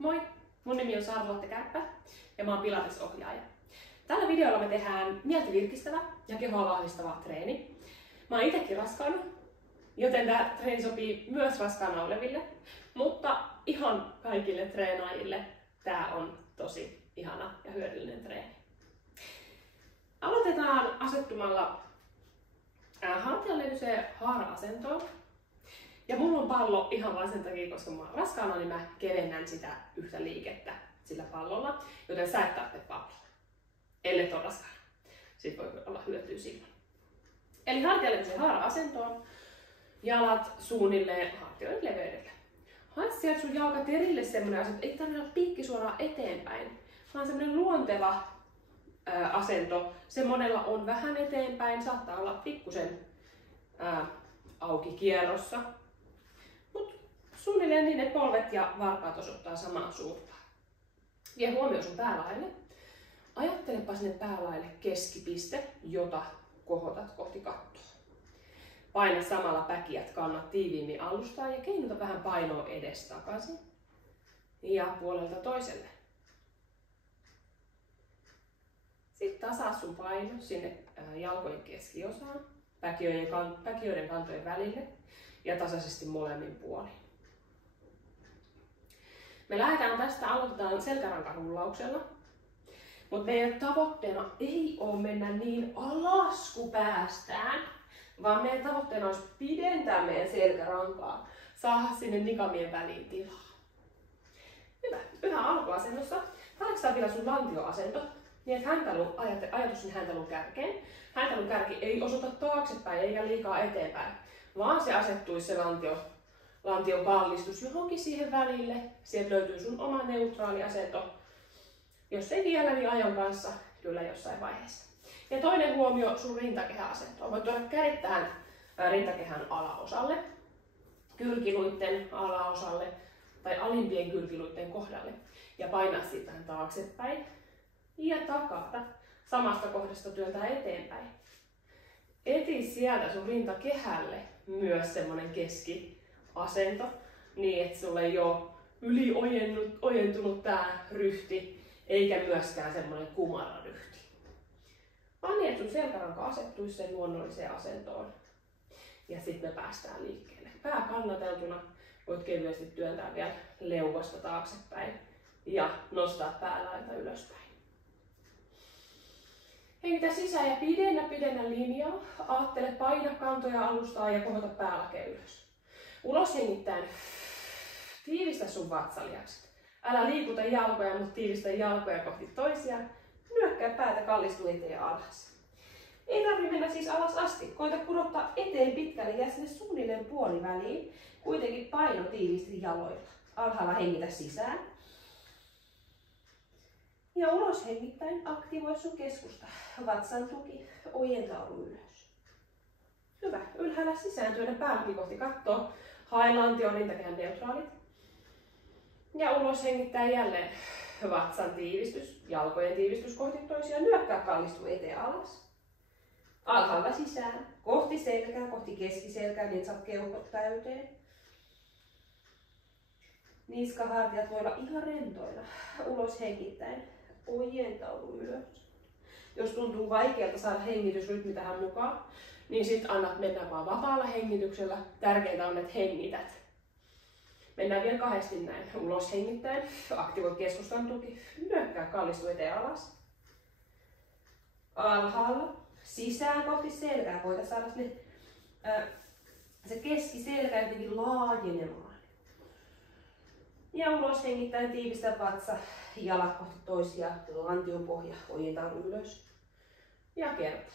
Moi! Mun nimi on Charlotte Kärppä ja mä oon Pilates-ohjaaja. Tällä videolla me tehdään mieltä virkistävä ja kehoa vahvistava treeni. Mä oon itekin raskaana, joten tää treeni sopii myös raskaana oleville, mutta ihan kaikille treenaajille tää on tosi ihana ja hyödyllinen treeni. Aloitetaan asettumalla hartialevyiseen haara-asentoon. Ja mulla on pallo ihan vain sen takia, koska mä oon raskaana, niin mä kevennän sitä yhtä liikettä sillä pallolla, joten sä et tarvitse pallolla, ellei ole raskaana. Siitä voi olla hyötyä silloin. Eli hartialevyiseen haara-asentoon, jalat suunnilleen hartioiden leveydellä. Hae sieltä sun jalkat erille semmonen asento, ei tarvitse olla piikki suoraan eteenpäin, vaan semmonen luonteva asento. Se monella on vähän eteenpäin, saattaa olla pikkusen auki kierrossa. Mut suunnilleen niin, että polvet ja varpaat osoittaa samaa suuntaan. Vie huomioon sun päälaille. Ajattelepa sinne päälaille keskipiste, jota kohotat kohti kattoa. Paina samalla päkiät kannat tiiviimmin alustaan ja keinuta vähän painoa edestakaisin. Ja puolelta toiselle. Sitten tasaa sun paino sinne jalkojen keskiosaan, päkiöiden kantojen välille ja tasaisesti molemmin puolin. Me lähdetään tästä, aloitetaan selkärankarullauksella, mutta meidän tavoitteena ei ole mennä niin alas kuin päästään, vaan meidän tavoitteena olisi pidentää meidän selkärankaa, saada sinne nikamien väliin tilaa. Hyvä, yhä alkuasennossa. Tarvitaan vielä sun lantioasento, niin että ajatus sinne häntelun kärkeen. Häntelun kärki ei osoita taaksepäin eikä liikaa eteenpäin, vaan se asettuisi se lantion kallistus johonkin siihen välille. Sieltä löytyy sun oma neutraali asento. Jos ei vielä, niin ajan kanssa kyllä jossain vaiheessa. Ja toinen huomio sun rintakehän-asentoon. Voit tuoda kädet tähän rintakehän alaosalle, kylkiluitten alaosalle tai alimpien kylkiluitten kohdalle ja painaa siitä vähän taaksepäin ja takata. Samasta kohdasta työntää eteenpäin. Eti sieltä sun rintakehälle myös semmonen keskiasento, niin että sulle ei ole yli ojentunut tää ryhti, eikä myöskään semmonen kumararyhti. Vaan niin, että sun selkäranka asettuisi sen luonnolliseen asentoon. Ja sitten me päästään liikkeelle. Pää kannateltuna, voit kevyesti työntää vielä leukasta taaksepäin ja nostaa päälaita ylöspäin. Hengitä sisään ja pidennä linjaa. Aattele, paina kantoja alustaa ja kohota päälake ylös. Ulos hengittäen. Tiivistä sun vatsalihakset. Älä liikuta jalkoja, mutta tiivistä jalkoja kohti toisiaan. Nyökkää päätä kallistu eteen alas. Ei tarvitse mennä siis alas asti. Koita pudottaa eteen pitkälle ja sinne suunnilleen puoliväliin. Kuitenkin paino tiivisti jaloilla. Alhaalla hengitä sisään. Ja ulos hengittäen aktivoi sun keskusta. Vatsan tuki, ojentaudu ylös. Hyvä. Ylhäällä sisään työnnä päälläkin kohti kattoa. Hae lantion rintakehän neutraalit. Ja ulos hengittäen jälleen vatsan tiivistys, jalkojen tiivistys kohti toisiaan. Nyökkää kallistuu eteen alas. Alhaalla sisään, kohti selkää, kohti keskiselkää, niin saat keuhkot täyteen. Niskahartiat voi olla ihan rentoina. Ulos hengittäen. Ojentaudu ylös. Jos tuntuu vaikealta saada hengitysrytmi tähän mukaan, niin sit annat mennä vaan vapaalla hengityksellä. Tärkeintä on, että hengität. Mennään vielä kahdesti näin. Ulos hengittäen. Aktivoi keskustan tuki. Nyökkää kallistu eteen alas. Alhaalla. Sisään kohti selkää. Koita saada se keskiselkä jotenkin laajenemaan. Ja ulos hengittäen tiivistä vatsa, jalat kohti toisiaan, lantion pohja, ojentaudu ylös. Ja kerta.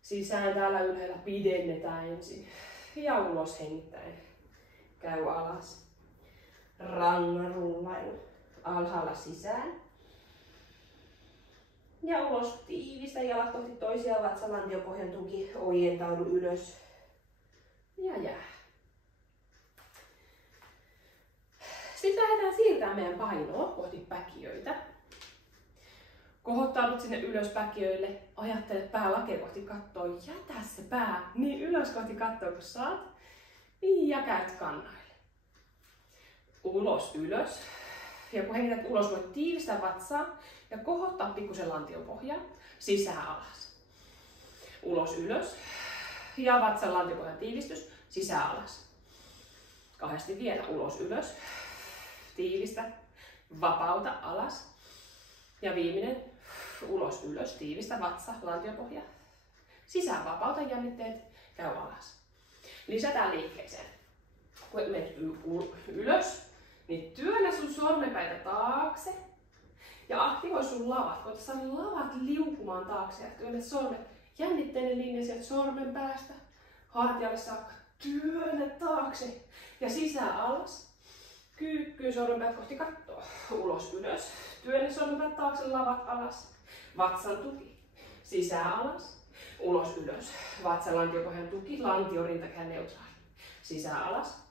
Sisään täällä ylhäällä pidennetään ensin. Ja ulos hengittäen. Käy alas. Rangarullailu. Alhaalla sisään. Ja ulos tiivistä, jalat kohti toisiaan, vatsa, lantion pohjan tuki, ojentaudu ylös. Ja jää. Sitten lähdetään siirtämään meidän painoa kohti päkiöitä. Kohottaudut sinne ylös päkiöille, ajattele pää lakee kohti kattoa, jätä se pää niin ylös kohti kattoa kun saat. Ja käyt kannoille. Ulos, ylös. Ja kun hengität ulos, voit tiivistää vatsaa ja kohottaa pikkusen lantion pohjaa. Sisään alas. Ulos, ylös. Ja vatsan lantiopohjan tiivistys. Sisään alas. Kahdesti vielä. Ulos, ylös. Tiivistä. Vapauta alas. Ja viimeinen. Ulos, ylös. Tiivistä vatsa, lantiopohja. Sisään vapauta jännitteet. Käy alas. Lisätään liikkeeseen. Kun menet ylös, niin työnnä sun sormenpäitä taakse. Ja aktivoi sun lavat. Koita saada lavat liukumaan taakse. Ja työnnä sormet jännitteinen linja sieltä sormen päästä. Hartialle saakka. Työnnä taakse. Ja sisään alas. Kyykkyy sormenpäät kohti kattoa. Ulos ylös. Työnnä sormenpäät taakse, lavat alas. Vatsan tuki. Sisään alas. Ulos ylös. Vatsan lantiopohjan tuki. Lantio rintakehä neutraali. Sisään alas.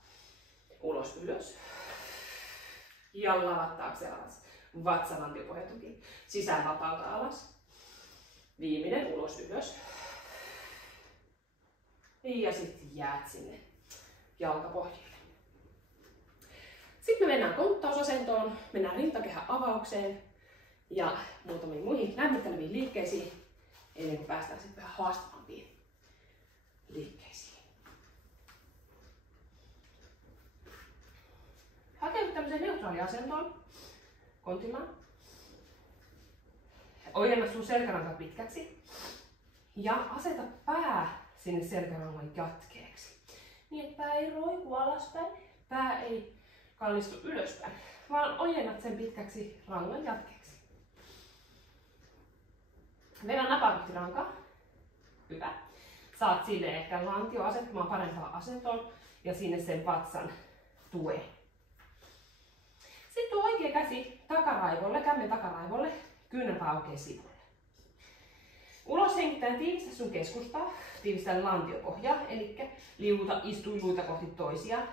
Ulos ylös. Ja lavat taakse alas. Vatsan lantiopohjan tuki. Sisään vapauta alas. Viimeinen ulos ylös. Ja sitten jäät sinne jalkapohjille. Sitten me mennään konttausasentoon, mennään rintakehän avaukseen ja muutamiin muihin lämmitteleviin liikkeisiin, ennen kuin päästään sitten vähän haastavampiin liikkeisiin. Hakeudu tämmöiseen neutraaliin asentoon, kontillaan. Ojenna sun selkäranka pitkäksi ja aseta pää sinne selkärangan jatkeeksi. Niin, että pää ei roiku alaspäin, pää ei kallistu ylöspäin, vaan ojennat sen pitkäksi rangan jatkeeksi. Vedä napaa kohti rankaa. Hyvä. Saat sille ehkä lantio asettumaan parempaan asentoon ja sinne sen vatsan tue. Sitten tuo oikea käsi takaraivolle, kämmen takaraivolle, kyynärpää aukeaa sivulle. Ulos hengittäen tiivistä sun keskustaa, tiivistä lantiopohjaa, eli liuuta istuinluita kohti toisiaan.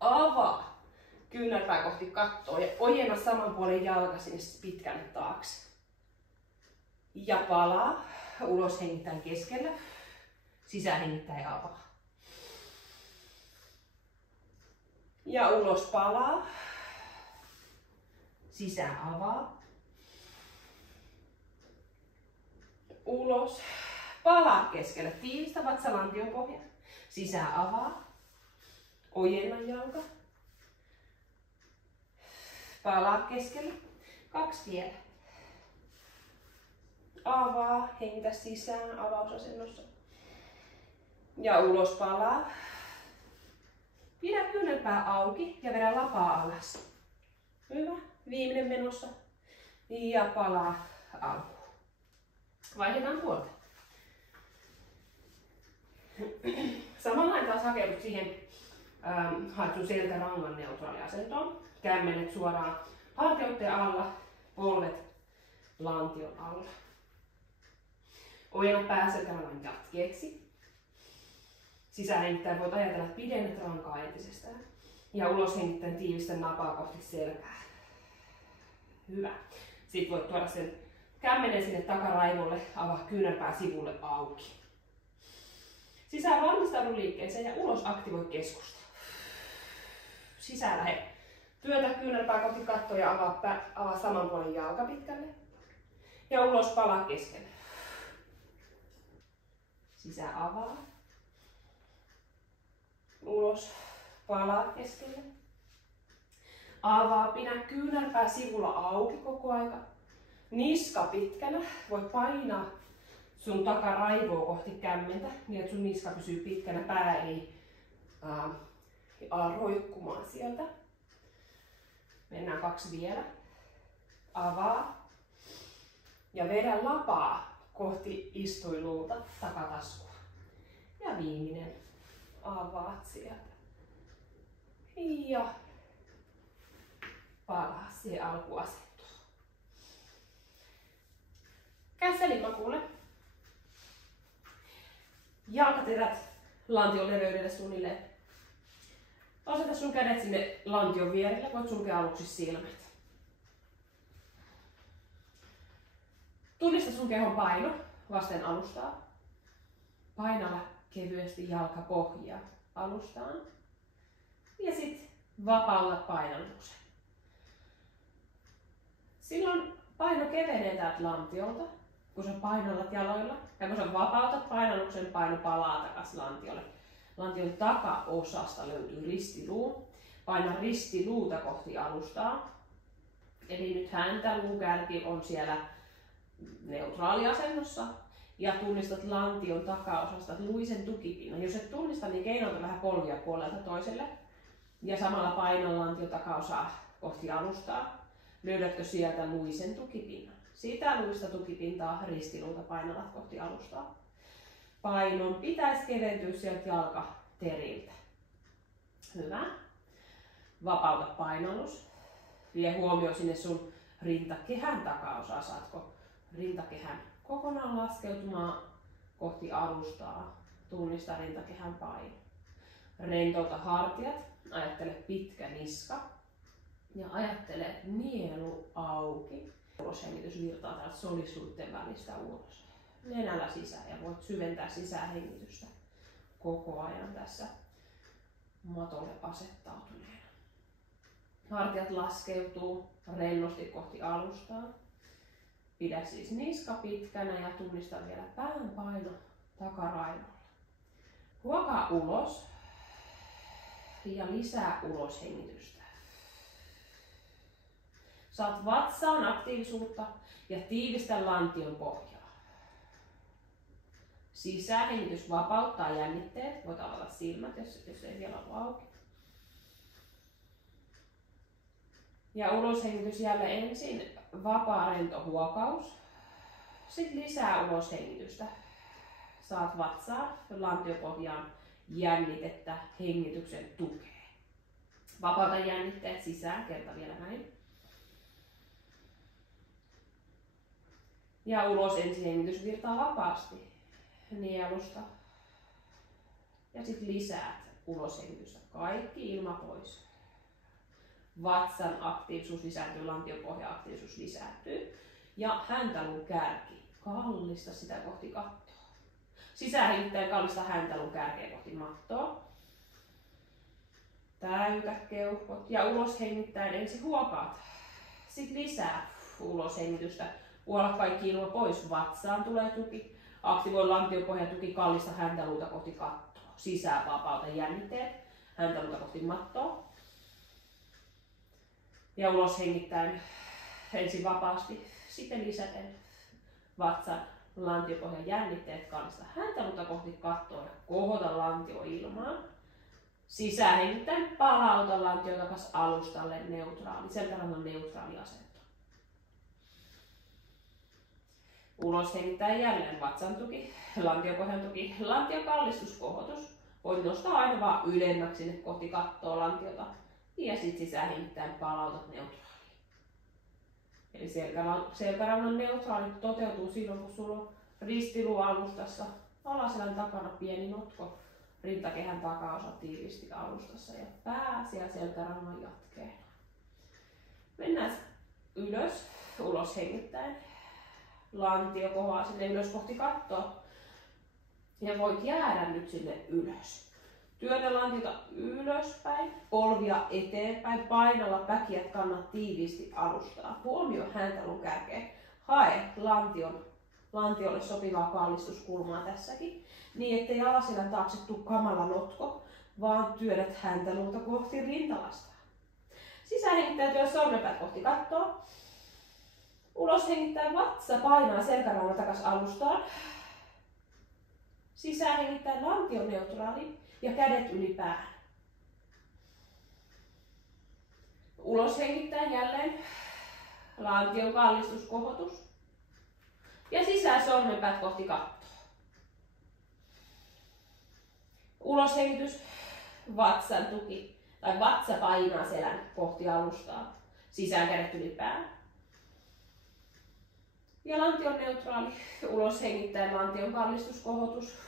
Avaa kyynärpää kohti kattoa ja ojenna saman puolen jalka sinne pitkälle taakse. Ja palaa. Ulos hengittäen keskellä, sisään hengittäen avaa. Ja ulos palaa. Sisään avaa. Ulos. Palaa keskelle. Tiivistä vatsalantiopohja. Sisään avaa. Ojenna jalka. Palaa keskelle. 2 vielä. Avaa. Hengitä sisään avausasennossa. Ja ulos palaa. Pidä kyynärpää auki ja vedä lapaa alas. Hyvä. Viimeinen menossa. Ja palaa alkuun. Vaihdetaan puolta. Samanlainen taas hakeudut siihen haet sun selkärangan neutraaliasentoon. Kämmenet suoraan hartioiden alla, polvet lantion alla. Ojenna pää selkärangan jatkeeksi. Sisään hengittäen voit ajatella, että pidennät rankaa entisestään. Ja ulos hengittäen tiivistä napaa kohti selkää. Hyvä. Sitten voit tuoda sen kämmenen sinne takaraivolle, avaa kyynärpää sivulle auki. Sisään valmistaudu liikkeeseen ja ulos aktivoi keskusta. Sisään lähde. Työtä kyynärpää kohti kattoa ja avaa saman puolen jalka pitkälle. Ja ulos palaa keskelle. Sisään avaa. Ulos palaa keskelle. Avaa, pidä kyynärpää sivulla auki koko aika. Niska pitkänä. Voit painaa sun takaraivoa kohti kämmentä, niin että sun niska pysyy pitkänä, pää ei ala roikkumaan sieltä. Mennään 2 vielä. Avaa. Ja vedä lapaa kohti istuinluuta, takataskua. Ja viimeinen. Avaat sieltä. Ja palaa siihen alkuasentoon. Käy selimakuulle. Jalkaterät lantion leveydelle suunnilleen. Aseta sun kädet sinne lantion vierelle. Voit sulkea aluksi silmät. Tunnista sun kehon paino vasten alustaa. Painalla kevyesti jalkapohjaa alustaan. Ja sit vapauta painalluksen. Silloin paino kevenee täältä lantiolta, kun sä painallat jaloilla. Ja kun sä vapautat painalluksen, paino palaa takaisin lantiolle. Lantion takaosasta löytyy ristiluu. Paina ristiluuta kohti alustaa. Eli nyt häntäluukärki on siellä neutraaliasennossa. Ja tunnistat lantion takaosasta luisen tukipinnan. Jos et tunnista, niin keinota vähän polvia puolelta toiselle. Ja samalla paina lantion takaosaa kohti alustaa. Löydätkö sieltä luisen tukipinnan? Sitä luista tukipintaa ristiluuta painavat kohti alustaa. Painon pitäisi keventyä sieltä jalkateriltä. Hyvä. Vapauta painallus. Vie huomio sinne sun rintakehän takaosaan. Saatko rintakehän kokonaan laskeutumaan kohti alustaa. Tunnista rintakehän paino. Rentouta hartiat. Ajattele pitkä niska. Ja ajattele nielu auki. Uloshengitys virtaa täältä solisuitten välistä ulos. Nenällä sisään ja voit syventää sisähengitystä koko ajan tässä matolle asettautuneena. Hartiat laskeutuu rennosti kohti alustaa. Pidä siis niska pitkänä ja tunnista vielä pään paino takaraivolla. Huokaa ulos ja lisää uloshengitystä. Saat vatsaan aktiivisuutta ja tiivistä lantion pohjaa. Sisähengitys vapauttaa jännitteet. Voit avata silmät, jos ei vielä ole auki. Ja uloshengitys jälleen ensin vapaa rento huokaus. Sitten lisää uloshengitystä. Saat vatsaa lantiopohjaan jännitettä hengityksen tukeen. Vapauta jännitteet sisään. Kerta vielä näin. Ja ulos ensihengitys virtaa vapaasti nielusta. Ja sitten lisäät uloshengitystä. Kaikki ilma pois. Vatsan aktiivisuus lisääntyy, lantiopohjan aktiivisuus lisääntyy. Ja häntäluun kärki. Kallista sitä kohti kattoa. Sisähengittäen kallista häntäluun kärkeä kohti mattoa. Täytät keuhkot. Ja uloshengittäen ensin huokaat. Sitten lisää uloshengitystä. Puolla kaikki ilma pois. Vatsaan tulee tuki. Aktivoi lantiopohjan tuki, kallista häntäluuta kohti kattoa. Sisään vapauta jännitteet. Häntäluuta kohti mattoa. Ja ulos hengittäen ensin vapaasti. Sitten lisäten vatsan lantiopohjan jännitteet, kallista häntäluuta kohti kattoa ja kohota lantio ilmaan. Sisään hengittäen palauta lantio takas alustalle neutraali. Selkärannan neutraali asento. Ulos hengittäen jälleen vatsan tuki, lantiopohjan tuki, lantiokallistuskohotus. Voit nostaa aina vaan ylemmäksi sinne kohti kattoa lantiota. Ja sitten sisään hengittäen palautat neutraaliin. Eli selkärannan neutraali toteutuu silloin, kun sulla on ristiluu alustassa, alaselän takana pieni notko, rintakehän takaosa tiivisti alustassa ja pää siellä selkärannan jatkeena. Mennään ylös, ulos hengittäen. Lantio kohoaa sinne ylös kohti kattoa. Ja voit jäädä nyt sinne ylös. Työnnä lantiota ylöspäin, polvia eteenpäin, painalla päkiät kannat tiiviisti alustaa. Huomio häntäluun kärkeen. Hae lantiolle sopivaa kallistuskulmaa tässäkin, niin ettei alaselän taakse tule kamala notko, vaan työnnät häntäluuta kohti rintalasta. Sisähengittäen työ sormenpäät kohti kattoa. Ulos hengittäen vatsa painaa selkärangan takas alustaan. Sisään hengittäen lantion neutraali ja kädet yli päähän. Ulos hengittäen jälleen lantion kallistuskohotus. Ja sisään sormenpäät kohti kattoa. Ulos hengitys, vatsan tuki tai vatsa painaa selän kohti alustaa. Sisään kädet yli päähän. Ja lantion neutraali, ulos hengittäen lantion kallistuskohotus.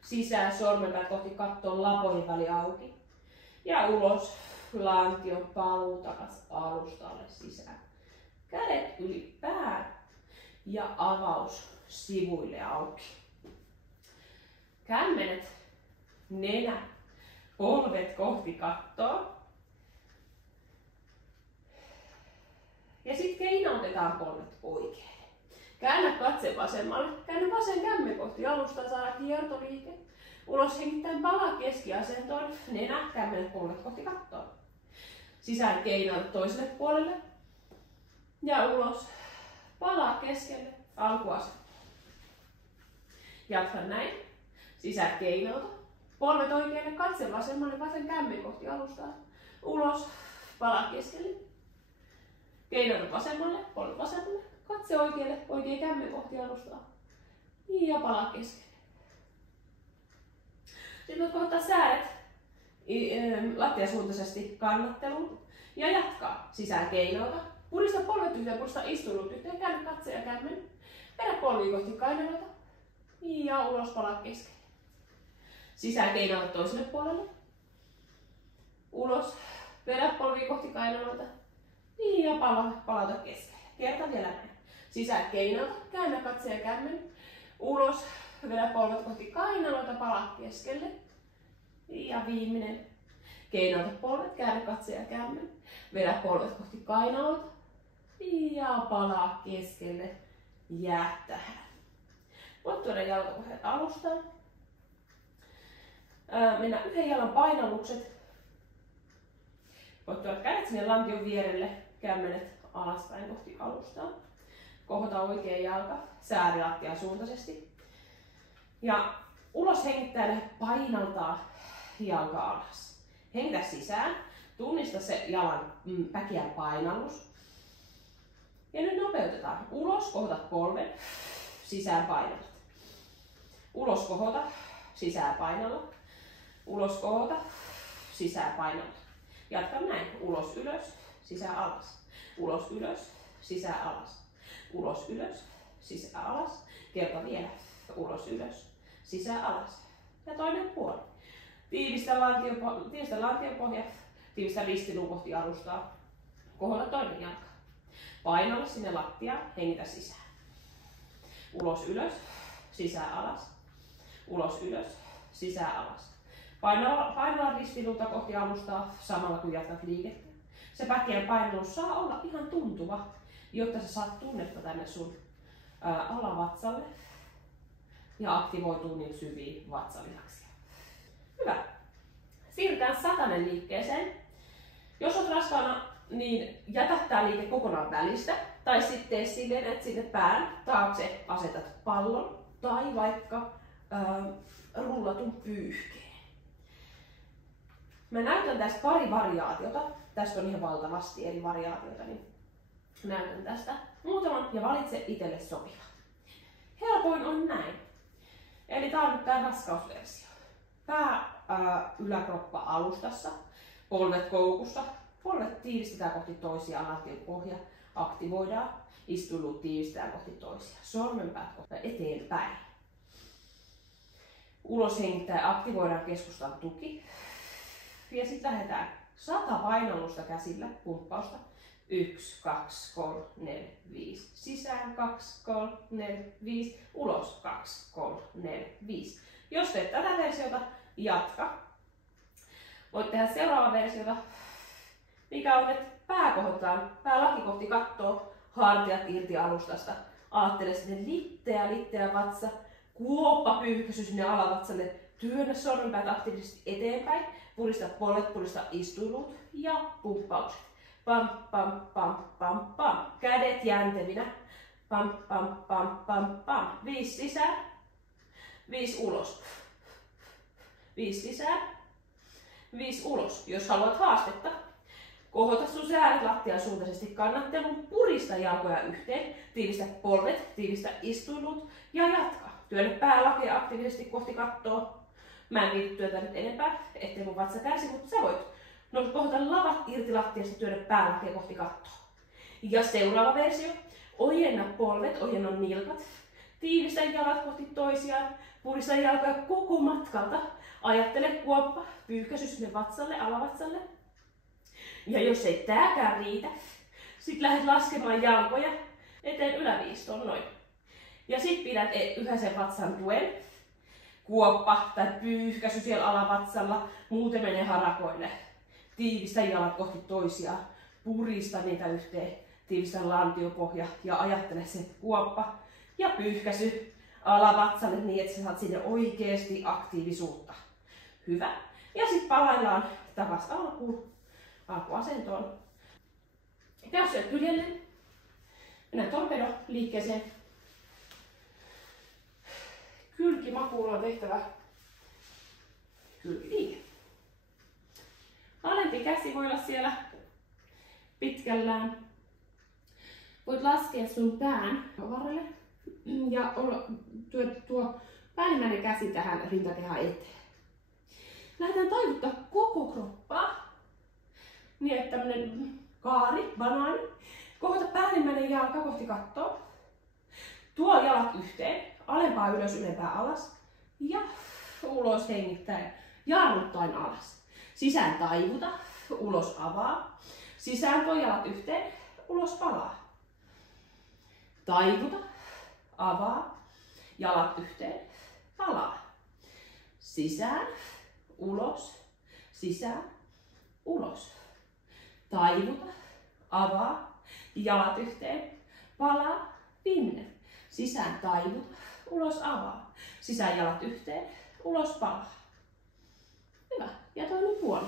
Sisään sormenpäät kohti kattoon, lapojen väli auki. Ja ulos lantion paluu takas alustalle sisään. Kädet yli pään ja avaus sivuille auki. Kämmenet, nenä, polvet kohti kattoa. Ja sitten keinautetaan polvet oikealle. Käännä katse vasemmalle. Käännä vasen kämmen kohti alusta, saada kiertoliike. Ulos hengittäen palaa keskiasentoon. Nenä, kämmenet, polvet kohti kattoa. Sisään keinauta toiselle puolelle. Ja ulos. Palaa keskelle. Alkuasentoon. Jatka näin. Sisään keinauta. Polvet oikealle, katse vasemmalle, vasen kämmen kohti alustaa. Ulos. Palaa keskelle. Keinauta vasemmalle, polvet vasemmalle. Katse oikealle, oikein kämmen kohti alustaa. Ja palaa keskelle. Sitten voit kohtaa sääret lattiasuuntaisesti kannatteluun. Ja jatkaa. Sisään keinauta. Purista polvet yhteen, purista istunnut yhteen. Käännä katse ja kämmen. Vedä polvi kohti kainaloita. Ja ulos palaa keskelle. Sisään keinauta toiselle puolelle. Ulos. Vedä polvi kohti kainaloita. Ja palauta keskelle. Kerta vielä näin. Sisään keinauta. Käännä katse ja kämmen. Ulos. Vedä polvet kohti kainaloita. Palaa keskelle. Ja viimeinen. Keinauta polvet. Käännä katse ja kämmen. Vedä polvet kohti kainaloita. Ja palaa keskelle. Jää tähän. Voit tuoda jalkapohjat alustaan. Mennään yhden jalan painallukset. Voit tuoda kädet sinne lantion vierelle. Kämmenet alaspäin kohti alustaa. Kohota oikea jalka. Sääri lattia suuntaisesti. Ja ulos hengittäen painaltaa jalka alas. Hengitä sisään. Tunnista se jalan päkiän painallus. Ja nyt nopeutetaan. Ulos kohota polven. Sisään painalla. Ulos kohota. Sisään painalla. Ulos kohota. Sisään painalla. Jatka näin. Ulos ylös. Sisään alas. Ulos ylös. Sisään alas. Ulos ylös. Sisään alas. Kerta vielä. Ulos ylös. Sisään alas. Ja toinen puoli. Tiivistä lantiopohja. Tiivistä ristiluu kohti alustaa. Kohota toinen jalka. Painolla sinne lattiaan. Hengitä sisään. Ulos ylös. Sisään alas. Ulos ylös. Sisään alas. Painolla ristiluuta kohti alustaa samalla kun jatkat liikettä. Se päkien painallus saa olla ihan tuntuva, jotta sä saat tunnetta tänne sun alavatsalle ja aktivoituu niitä syviä vatsalihaksia. Hyvä. Siirrytään 100 liikkeeseen. Jos olet raskaana, niin jätä tää liike kokonaan välistä. Tai sitten tee silleen, että sinne pään taakse asetat pallon tai vaikka rullatun pyyhkeen. Mä näytän tästä pari variaatiota. Tästä on ihan valtavasti eri variaatioita, niin näytän tästä muutaman ja valitse itselle sopiva. Helpoin on näin. Eli tää on nyt tää raskausversio. Pää yläkroppa alustassa, polvet koukussa, polvet tiivistetään kohti toisiaan, lantion pohja aktivoidaan, istuilut tiivistetään kohti toisiaan, sormenpäät eteenpäin. Ulos hengittäen aktivoidaan keskustan tuki. Ja sitten lähdetään 100 painallusta käsillä, pumppausta. 1, 2, 3, 4, 5. Sisään 2, 3, 4, 5. Ulos 2, 3, 4, 5. Jos teet tätä versiota, jatka. Voit tehdä seuraava versiota, mikä on, että pää kohotaan, pää laki kohti kattoo, hartiat irti alustasta. Aattele sinne litteä vatsa, kuoppa pyyhkäisy sinne alavatsalle, työnnä sormenpäät aktiivisesti eteenpäin, purista polvet, purista istuilut ja pumppaukset. Pam, pam, pam, pam, pam. Kädet jäntevinä. Pam, pam, pam, pam, pam. 5 sisään. 5 ulos. 5 sisään. 5 ulos. Jos haluat haastetta, kohota sun sääret lattian suuntaisesti kannattelun, purista jalkoja yhteen, tiivistä polvet, tiivistä istuilut ja jatka. Työnnä pää lakea aktiivisesti kohti kattoa. Mä en viitti työtä nyt enempää, ettei mun vatsa kärsi, mutta sä voit kohota lavat irti lattiasta, työnnä pää lakea kohti kattoa. Ja seuraava versio. Ojenna polvet, ojenna nilkat. Tiivistä jalat kohti toisiaan. Purista jalkoja koko matkalta. Ajattele kuoppa, pyyhkäisy sinne vatsalle, alavatsalle. Ja jos ei tääkään riitä, sit lähdet laskemaan jalkoja eteen yläviistoon noin. Ja sit pidät yhä sen vatsan tuen. Kuoppa tai pyyhkäisy siellä alavatsalla, muuten menee harakoille. Tiivistä jalat kohti toisiaan, purista niitä yhteen. tiivistä lantiopohja ja ajattele se kuoppa ja pyyhkäisy alavatsalle niin, että sä saat sinne oikeasti aktiivisuutta. Hyvä. Ja sitten palaillaan takaisin alkuasentoon. Käy kyljelle. Mennään torpedo-liikkeeseen. Kylkimakuulla on tehtävä kylkiliike. Alempi käsi voi olla siellä pitkällään. Voit laskea sun pään varrelle ja tuo päällimmäinen käsi tähän rintakehän eteen. Lähdetään taivuttaa koko kroppaa. Niin, että tämmönen kaari, banaani. Kohota päällimmäinen jalka kohti kattoa. Tuo jalat yhteen. Alempaa ylös, ylempää alas. Ja ulos hengittäen. Jarruttaen alas. Sisään taivuta. Ulos avaa. Sisään tuo jalat yhteen. Ulos palaa. Taivuta. Avaa. Jalat yhteen. Palaa. Sisään. Ulos. Sisään. Ulos. Taivuta. Avaa. Jalat yhteen. Palaa. Viimeinen. Sisään taivuta. Ulos avaa. Sisään jalat yhteen. Ulos palaa. Hyvä. Ja toinen puoli.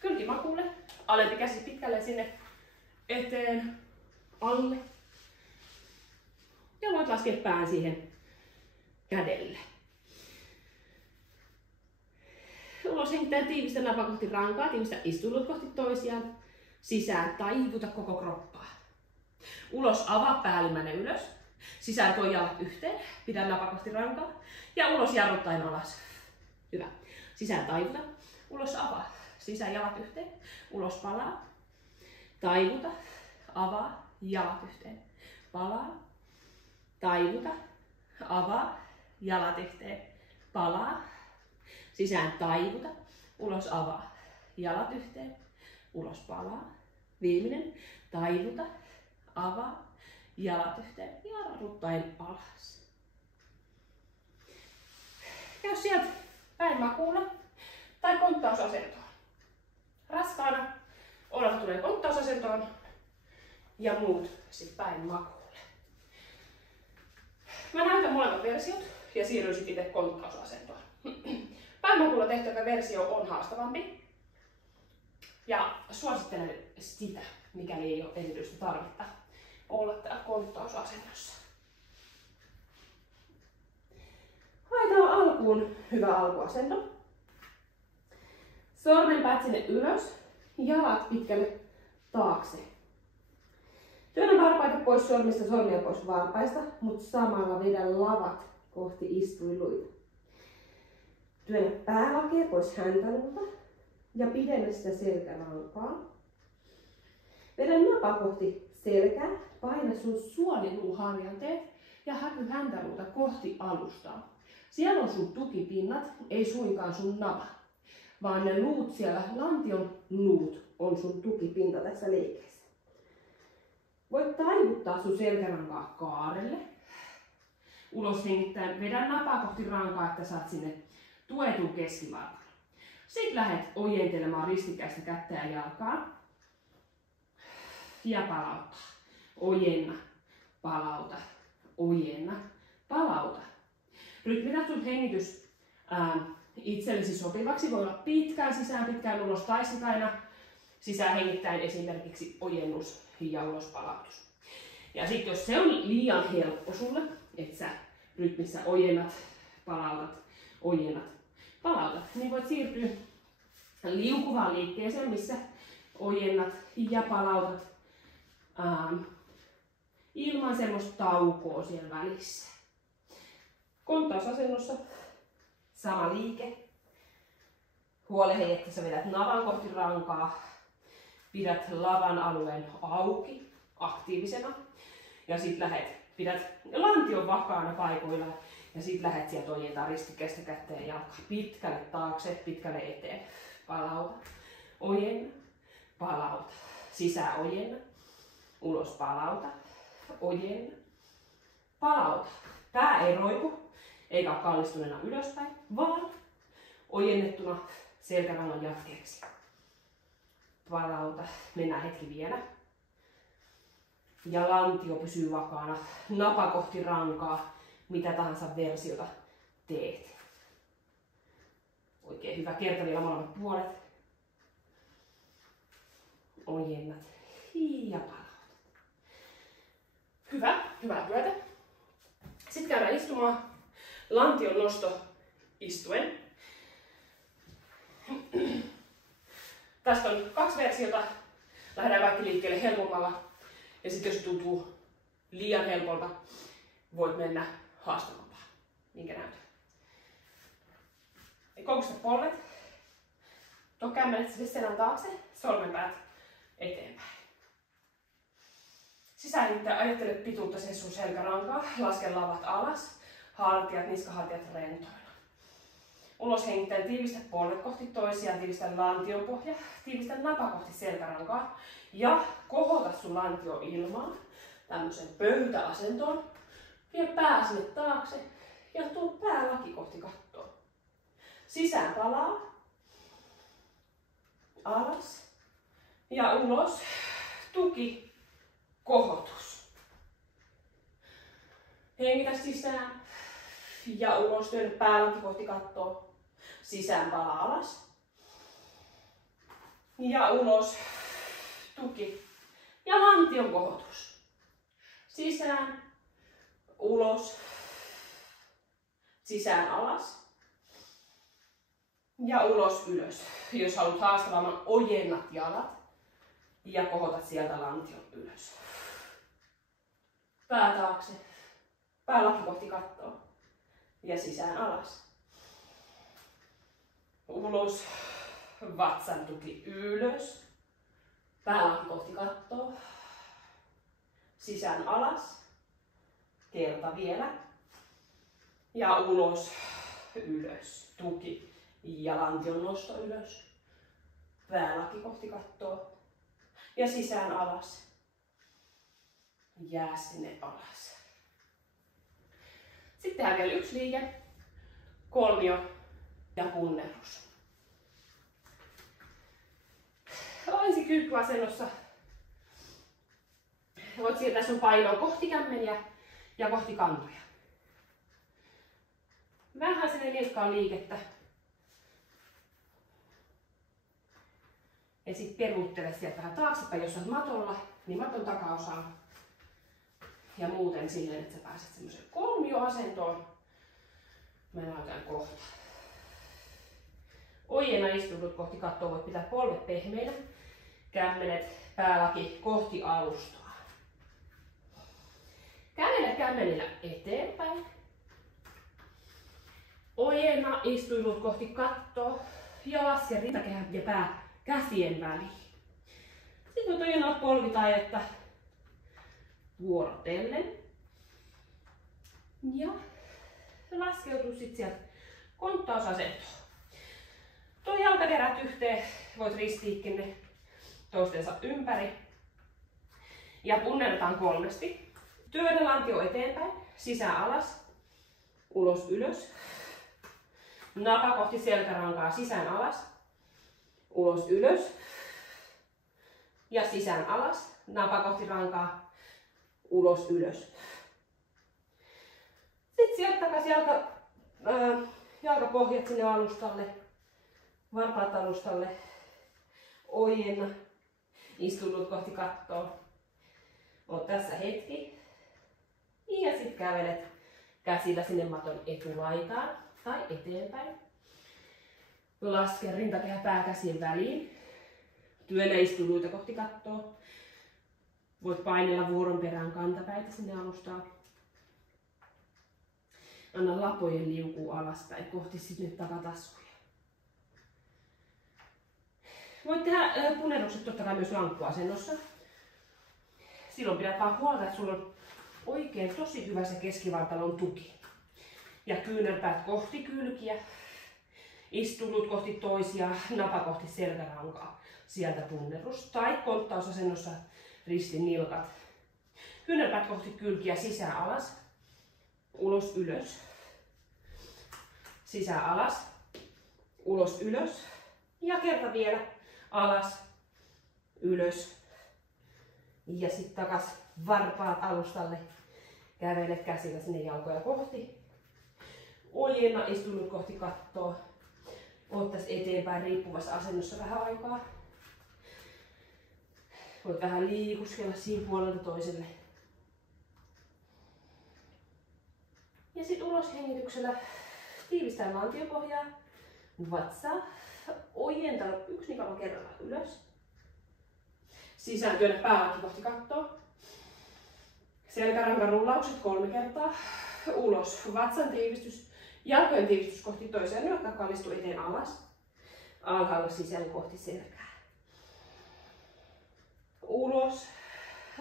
Kylkimakuulle. Alempi käsi pitkälle sinne eteen. Alle. Ja voit laskea pään siihen kädelle. Ulos hengittää tiivistä napa kohti rankaa, tiivistä istuilut kohti toisiaan. Sisään taivuta koko kroppaa. Ulos avaa päällimmäinen ylös. Sisään tuo jalat yhteen. Pidä napa kohti rankaa. Ja ulos jarruttaen alas. Hyvä. Sisään taivuta. Ulos avaa. Sisään jalat yhteen. Ulos palaa. Taivuta. Avaa. Jalat yhteen. Palaa. Taivuta. Avaa. Jalat yhteen. Palaa. Sisään taivuta. Ulos avaa. Jalat yhteen. Ulos palaa. Viimeinen. Taivuta. Avaa. Jalat yhteen. Jarruttaen alas. Käy sieltä päin makuulle tai konttausasentoon. Raskaana oleva tulee konttausasentoon ja muut sitten päin makuulle. Mä näytän molemmat versiot ja siirryn sitten itse konttausasentoon. Päinmakuulla tehtävä versio on haastavampi. Ja suosittelen sitä, mikäli ei ole erityistä tarvetta olla täällä konttausasennossa. Haetaan alkuun hyvä alkuasento. Sormenpäät sinne ylös, jalat pitkälle taakse. Työnnä varpaita pois sormista, sormia pois varpaista, mutta samalla vedä lavat kohti istuiluita. Työnnä päälakea pois häntälulta ja pidennä sitä selkärankaa. Vedä napa kohti selkää, paina sun suoliluuharjanteet ja häky häntäluuta kohti alustaa. Siellä on sun tukipinnat, ei suinkaan sun napa, vaan ne luut siellä, lantion luut on sun tukipinta tässä liikkeessä. Voit taivuttaa sun selkärankaa kaarelle. Ulos hengittäen vedä napaa kohti rankaa, että saat sinne tuetun keskivartalo. Sitten lähdet ojentelemaan ristikkäistä kättä ja jalkaa. Ja palauta. Ojenna. Palauta. Ojenna. Palauta. Rytmitä sun hengitys itsellesi sopivaksi. Voi olla pitkään sisään, pitkään ulos tai aina sisään hengittäen esimerkiksi ojennus ja ulos palautus. Ja sitten jos se on liian helppo sulle, että sä rytmissä ojennat, palautat, ojennat, palautat, niin voit siirtyä liukuvaan liikkeeseen, missä ojennat ja palautat ilman semmoista taukoa siellä välissä. Konttausasennossa sama liike. Huolehdi, että sä vedät navan kohti rankaa. Pidät lavan alueen auki, aktiivisena. Ja sit pidät lantion vakaana paikoillaan. Ja sit lähet sieltä ojentaa ristikkäistä kättä ja jalkaa pitkälle taakse, pitkälle eteen. Palauta, ojenna, palauta. Sisään ojenna, ulos palauta, ojenna, palauta. Pää ei roiku, eikä ole kallistuneena ylöspäin, vaan ojennettuna selkärangan jatkeeksi. palauta. Mennään hetki vielä. Ja lantio pysyy vakaana. Napa kohti rankaa. Mitä tahansa versiota teet. Oikein hyvä. Kerta vielä molemmat puolet. Ojennat. Ja palautat. Hyvä. Hyvää työtä. Sitten käydään istumaan. Lantion nosto istuen. Tästä on 2 versiota. Lähdetään kaikki liikkeelle helpommalla. Ja sitten jos tuntuu liian helpolta, voit mennä haastavampaan. Minkä näytän. Koukusta polvet. Tuo kämmenet sinne selän taakse. Sormenpäät eteenpäin. Sisäänhittää, ajattele pituutta sen sun selkärankaa. Laske lavat alas. Hartiat, niskahartiat rentoina. Ulos hengittäen tiivistä polvet kohti toisiaan, tiivistä lantion pohja, tiivistä napa kohti selkärankaa ja kohota sun lantio ilmaan tämmöisen pöytäasentoon. Vie pää sinne taakse ja tuo pää laki kohti kattoa. Sisään palaa, alas ja ulos, tuki, kohotus. Hengitä sisään ja ulos, työnnä pää laki kohti kattoa. Sisään palaa alas. Ja ulos. Tuki. Ja lantion kohotus. Sisään. Ulos. Sisään alas. Ja ulos ylös. Jos haluat haastavamman, ojennat jalat. Ja kohotat sieltä lantion ylös. Pää taakse. Pää laki kohti kattoa. Ja sisään alas. Ulos, vatsan tuki ylös, pää kohti kattoa, sisään alas, kerta vielä, ja ulos, ylös, tuki ja lantion nosto ylös, päälaki kohti kattoa, ja sisään alas, jää sinne alas. Sitten tehdään vielä 1 liike, kolmio ja punnerus. Ensin kyykkyasennossa voit siirtää sun painoa kohti kämmeniä ja kohti kantoja. Vähän sinne nilkkaan liikettä. Ja sitten peruuttele sieltä vähän taaksepäin, jos olet matolla, niin maton takaosaan. Ja muuten silleen, että sä pääset semmoiseen kolmioasentoon. Mä näytän kohta. Ojenna istutut kohti kattoa, voit pitää polvet pehmeinä. Kämmenet, päälaki kohti alustaa. Kävelet kämmenillä eteenpäin. Ojenna istuilut kohti kattoa ja laske rintakehän ja pää käsien väliin. Sitten voit ojentaa polvitaidetta vuorotellen. Ja laskeutuu sitten sieltä konttausasentoon. Tuo jalkaterät yhteen, voit ristiikin ne toistensa ympäri. Ja punnertaan 3. Työnnä lantio eteenpäin, sisään alas, ulos ylös. Napa kohti selkärankaa, sisään alas, ulos ylös. Ja sisään alas, napa kohti rankaa, ulos ylös. Sitten sieltä takaisin jalkapohjat sinne alustalle. Varpaat alustalle, ojenna, istutut kohti kattoa. Oot tässä hetki. Ja sitten kävelet käsillä sinne maton etulaitaan tai eteenpäin. Laske rintakehä pää käsien väliin. Työnnä istutuita kohti kattoa. Voit painella vuoron perään kantapäitä sinne alustaan. Anna lapojen liukua alaspäin kohti sinne takataskuja. Voit tehdä punnerukset totta kai myös lankkuasennossa. Silloin pidät vaan huolta, että sulla on oikein tosi hyvä se keskivartalon tuki. Ja kyynärpäät kohti kylkiä. Istunut kohti toisia, napa kohti selkärankaa. Sieltä punnerus. Tai konttausasennossa ristin nilkat. Kyynärpäät kohti kylkiä, sisään alas. Ulos ylös. Sisään alas. Ulos ylös. Ja kerta vielä. Alas, ylös. Ja sitten takas varpaat alustalle. Kävele käsillä sinne jalkoja kohti. Ojenna istunnut kohti kattoa. Ottais eteenpäin riippuvassa asennossa vähän aikaa. Voit vähän liikuskella siinä puolelta toiselle. Ja sitten ulos hengityksellä tiivistää lantiopohjaa. Vatsaa. Ojentaa yksi nikama kerrallaan ylös. Sisään työnnä päälaki kohti kattoa. Selkärangan rullaukset 3 kertaa. Ulos. Vatsan tiivistys. Jalkojen tiivistys kohti toiseen. Nyökkää kallistuu eteen alas. Alhaalla sisään kohti selkää. Ulos.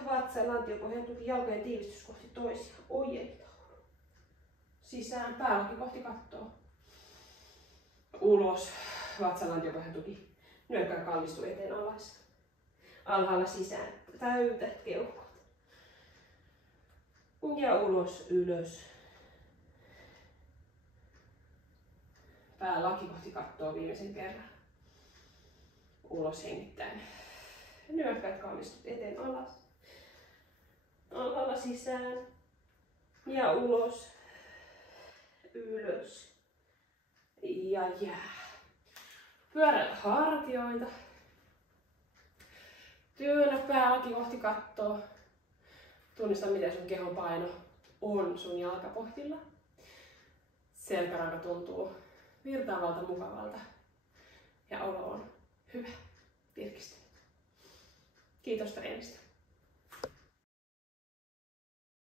Vatsan lantiopohjan tuki. Jalkojen tiivistys kohti toisia. Ojentaa. Sisään. Päälaki kohti kattoa. Ulos. Vatsan lantiopohjan tuki. Nyökkää kallistuu eteen alas. Alhaalla sisään. Täytät keuhkot. Ja ulos, ylös. Päälaki kohti kattoa viimeisen kerran. Ulos hengittäen. Nyökkäät kallistut eteen alas. Alhaalla sisään. Ja ulos. Ylös. Ja jää. Pyörällä hartioita. Työnnä päälaki kohti kattoa. Tunnista, miten sun kehon paino on sun jalkapohjilla. Selkäranka tuntuu virtaavalta, mukavalta. Ja olo on hyvä. Virkistynyt. Kiitos treenistä.